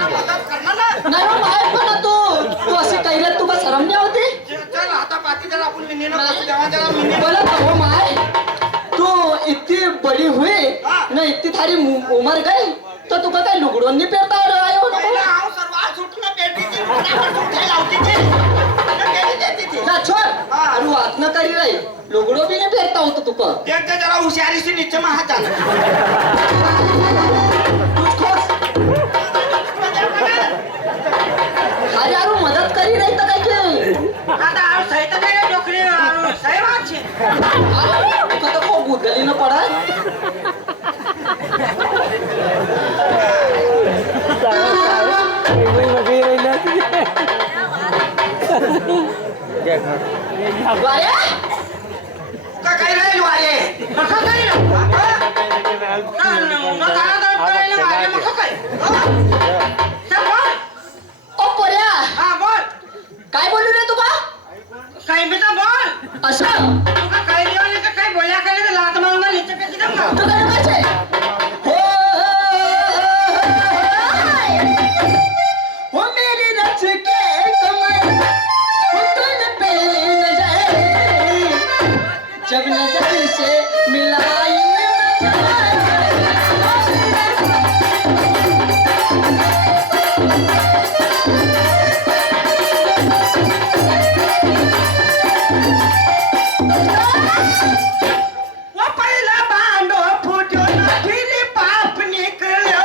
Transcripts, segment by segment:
जरा मदत करना ना. नाही हो माहित पण तू अशी कैल्यात तुका शरम नाही होती. चल आता बाकी जरा आपण मिनीनं बसू देवा जरा मिनी. बोला हो माय तू इतकी बड़ी हुई ना इतकी थारी उमर गई तो तुका काय लुगडोंनी पेरता आयो नको. हाव सर्वात सुटलं पेटीची फटाफट सुटे लावतीची. ना छोड अरे वात न करी राही लुगडो बी नाही पेरता होतं तुका. देख ते जरा हुशारीशी नीचे महा चाल. अरे यार मदत करी रही तर काय की आता आव सहित काय डोकरी सही बात छे. तुका तो खूप गुदगली न पडा. वाया का काय राहील वाये मका काय ना मका काय. ओ पोऱ्या हा बोल काय बोलू रे तुका काय बेटा बोल. असं तुका काय देवाने का काय बोल्या करे तर लात मारूंगा नीचे फेंक दूंगा. तू काय करायचे हो मेरी रच के कमर हो तुझ पे नजर जब नजर से मिलाई वो पहिला भांडो फुट्यो ना फिरी पाप निकळ्यो.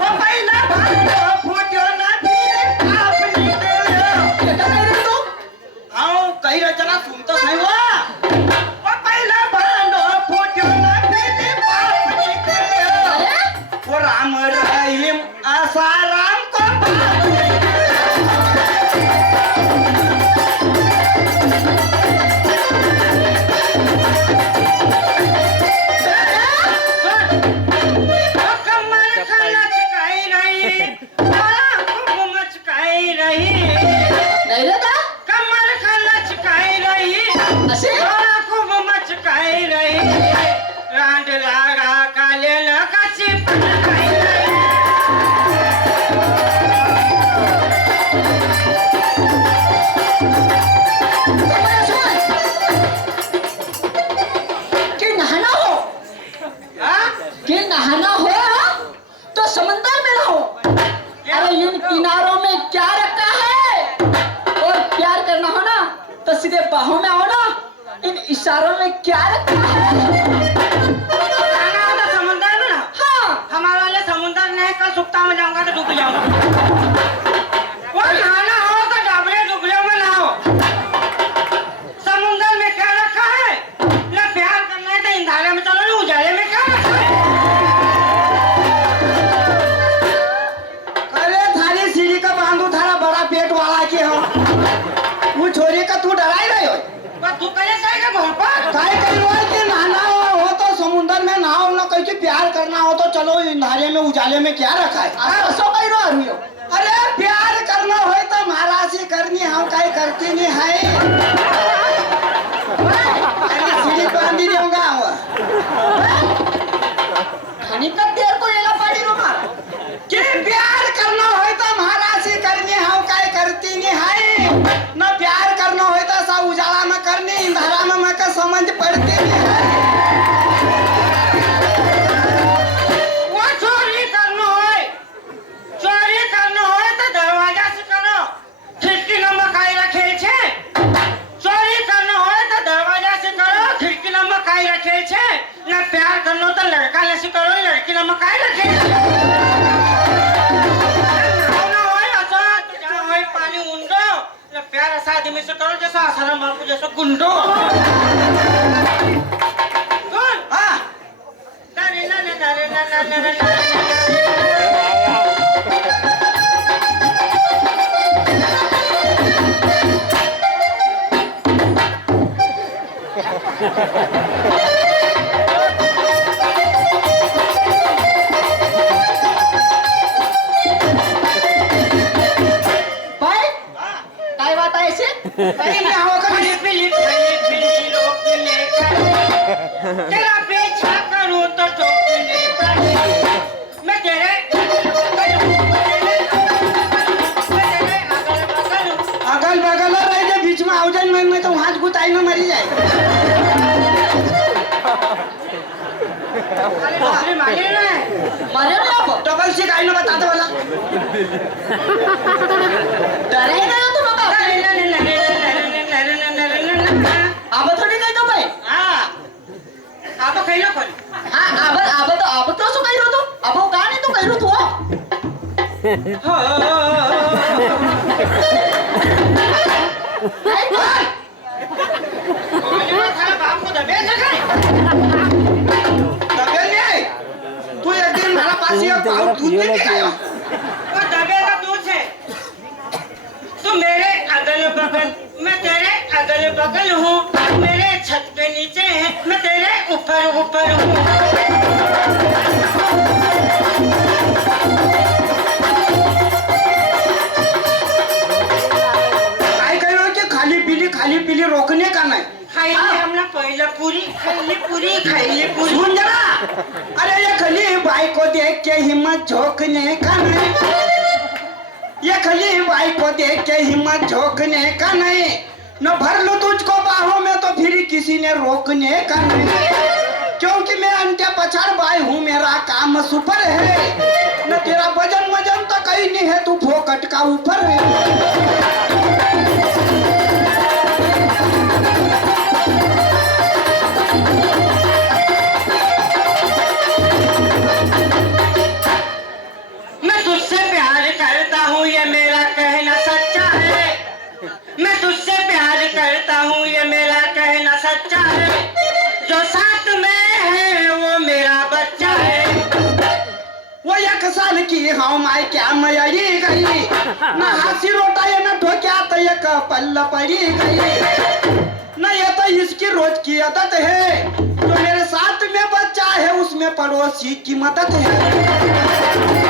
वो पहिला भांडो फुट्यो ना फिरी पाप निकळ्यो. तू आओ काही रचना सुनतच नाही वा. वो पहिला भांडो फुट्यो ना फिरी पाप निकळ्यो. वो राम रहीम असा राम को पाप नाही रे का कमर खालाच काय रही असे खूप मचकाय रही रांड लागा कालेल काची पण काय रही. कि नहाना हो हाँ? कि नहाना हो तो समंदर में रहो. अरे इन किनारों में क्या रखा है और प्यार करना हो ना तो सीधे बाहों में आओ ना. इन इशारों में क्या रखा है. खाना होता समुंदर में ना. हाँ हमारा वाले समुंदर नहीं कल सुप्ता में जाऊंगा तो डूब जाऊंगा. वो खाना हो तो डबरे डुबले में ना हो. समुंदर में क्या रखा है ना प्यार करना है तो इंधारे में चलो ना उजाले में क्या रखा है. अरे थारी सीढ़ी का बांधू थारा बड़ा पेट वाला के हो. वो छोरी का तू डराई रही हो. तू कहे काय का घर पर काय करो कि नहाना हो तो समुंदर में नहाओ ना कहीं प्यार करना हो तो चलो इंधारे में उजाले में क्या रखा है. अरे असो काही रो अरुयो अरे प्यार करना हो तो महाराज से करनी हम काय करती नहीं है. अरे सीढ़ी बांधी दूंगा आणि का देर को याला पाडी रो मार कि प्यार करना हो तो महाराज से करनी हम काय करती नहीं है. न प्यार करना हो तो सा उजाला में करनी इंधारा में का समझ पड़ती नहीं है. वो चोरी करना हो तो दरवाजा से करो. खिड़की नंबर काय रखे छे. चोरी करना हो तो दरवाजा से करो. खिड़की नंबर काय रखे छे. न प्यार करना तो लड़का से करो. लड़की नंबर काय रखे छे. पानी उंडो प्यार ऐसा आदमी से करो जैसा आसाराम बापू जैसा गुंडो. हाँ तेरा पीछा करूं तो चौकी नहीं पड़ी. मैं तेरे डबल सी गाड़ी ने बता दो वाला डरे गए हो तुम अब थोड़ी गई तो भाई आप कहीं ना कोई हाँ अब तो सो कही रहो तुम अब वो कहा नहीं तो कही रहो तू बाप को दबे तू एक दिन मेरा पास ये पाव दूध नहीं पिलाया वो दबेगा दूध से तू मेरे अगल बगल मैं तेरे अगल बगल हूँ मेरे छत के नीचे है मैं तेरे ऊपर ऊपर हूँ काय कह रहे हो कि खाली पीली रोकने का नहीं खाइले हमने पहले पूरी खाइले पूरी सुन जरा अरे ये खली भाई को देख के हिम्मत झोंकने का नहीं ये खली भाई को देख के हिम्मत झोंकने का नहीं न भर लो तुझको बाहों में तो फिर किसी ने रोकने का नहीं क्योंकि मैं अंटे पछाड़ भाई हूँ मेरा काम सुपर है न तेरा वजन तो कहीं नहीं है तू फोकट का ऊपर है मैं तुझसे प्यार करता हूँ ये मेरा कहना सच्चा है मैं तुझसे प्यार करता हूँ ये मेरा कहना सच्चा है जो साथ में है वो मेरा बच्चा है वो एक साल की हाँ माय क्या मयरी गई न हाथी रोटा ये न ठोक्या तो एक पल्ल पड़ी गई न ये तो इसकी रोज की आदत है जो मेरे साथ में बच्चा है उसमें पड़ोसी की मदद है